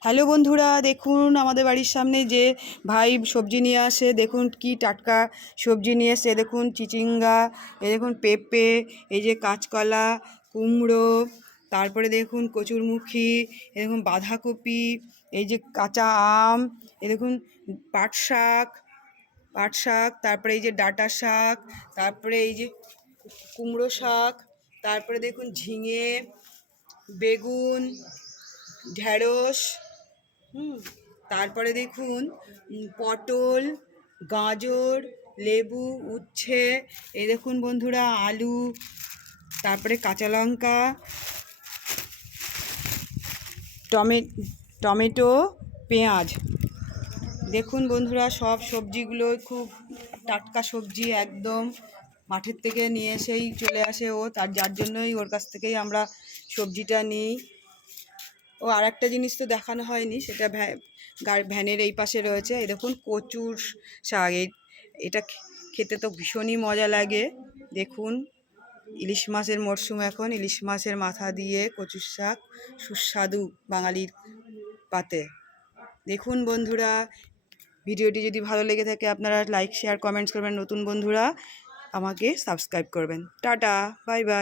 Hello বন্ধুরা, দেখুন আমাদের বাড়ির সামনে যে ভাই সবজি নিয়ে আসে, দেখুন কি টাটকা সবজি নিয়ে এসে। দেখুন চিচিঙ্গা, এই দেখুন পেঁপে, এই যে কাঁচকলা, কুমড়ো, তারপরে দেখুন কচুরমুখী, এই দেখুন বাঁধাকপি, এই যে কাঁচা আম, এই দেখুন পাট শাক, তারপরে এই যে ডাঁটা শাক, তারপরে এই যে কুমড়ো শাক, তারপরে দেখুন ঝিঙে, বেগুন, ঢ্যাঁড়স, তারপরে দেখুন পটল, গাজর, লেবু, উচ্ছে, এই দেখুন বন্ধুরা আলু, তারপরে কাঁচা লঙ্কা, টমেটো, পেঁয়াজ। দেখুন বন্ধুরা সব সবজিগুলো খুব টাটকা সবজি, একদম মাঠের থেকে নিয়ে এসেই চলে আসে ও, যার জন্যই ওর কাছ থেকেই আমরা সবজিটা নিই। ও আর একটা জিনিস তো দেখানো হয়নি, সেটা ভ্যানের এই পাশে রয়েছে। এই দেখুন কচুর শাক, এটা খেতে তো ভীষণই মজা লাগে। দেখুন ইলিশ মাছের মরশুম, এখন ইলিশ মাছের মাথা দিয়ে কচুর শাক সুস্বাদু বাঙালির পাতে। দেখুন বন্ধুরা, ভিডিওটি যদি ভালো লেগে থাকে আপনারা লাইক, শেয়ার, কমেন্টস করবেন। নতুন বন্ধুরা আমাকে সাবস্ক্রাইব করবেন। Tata, bye bye.